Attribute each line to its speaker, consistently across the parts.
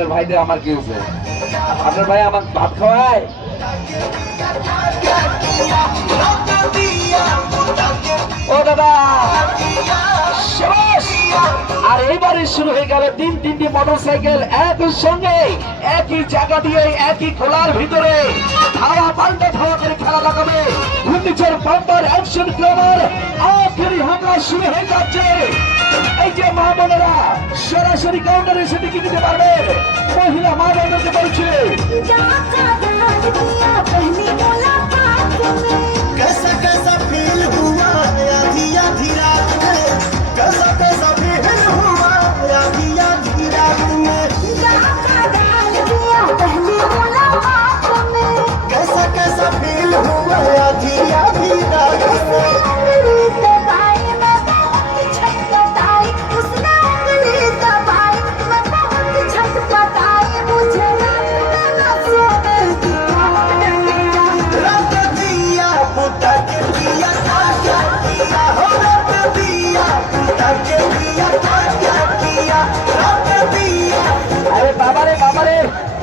Speaker 1: আপনার ভাইদের আমার কি হয়েছে? আপনার ভাই আমার ভাত খাওয়ায়? ও দাদা! আর এইবারে শুরু হয়ে গেল তিন তিনটি মোটরসাইকেল একই সঙ্গে একই জায়গা দিয়ে, একই খোলার ভিতরে। ধাওয়া পাল্টা ধাওয়া করে খেলা লাগাবে ঘূর্ণিঝড় বাম্পার অ্যাকশন ক্লাবার আখেরি হামলা শুরু হয়ে যাচ্ছে। সরাসরি কাউন্টারে সেটি কি দিতে পারবেন মহিলা মা বোনদেরকে বলছে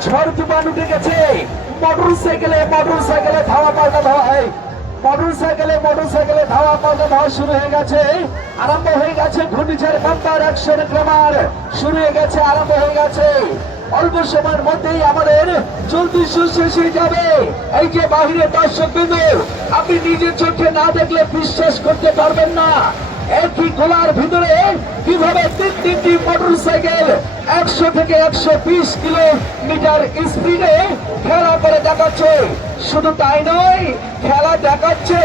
Speaker 1: ঝড় তুফান উঠে গেছে। মোটর সাইকেলে মোটর সাইকেলে ধাওয়া পাল্টা ধাওয়া হয় মোটর সাইকেলে মোটর সাইকেলে ধাওয়া পাল্টা ধাওয়া শুরু হয়ে গেছে। আরম্ভ হয়ে গেছে ঘূর্ণিঝড় বাম্পার একশন গ্রামার শুরু হয়ে গেছে, আরম্ভ হয়ে গেছে। অল্প সময়ের মধ্যেই আমাদের চলতি শেষ হয়ে যাবে। এই যে বাহিরে দর্শক বিন্দু, আপনি নিজের চোখে না দেখলে বিশ্বাস করতে পারবেন না। একই খোলার ভিতরে কীভাবে তিনটি মোটর সাইকেল একশো থেকে একশো বিশ কিলোমিটার স্পিডে খেলা করে দেখাচ্ছে। শুধু তাই নয় খেলা দেখাচ্ছে।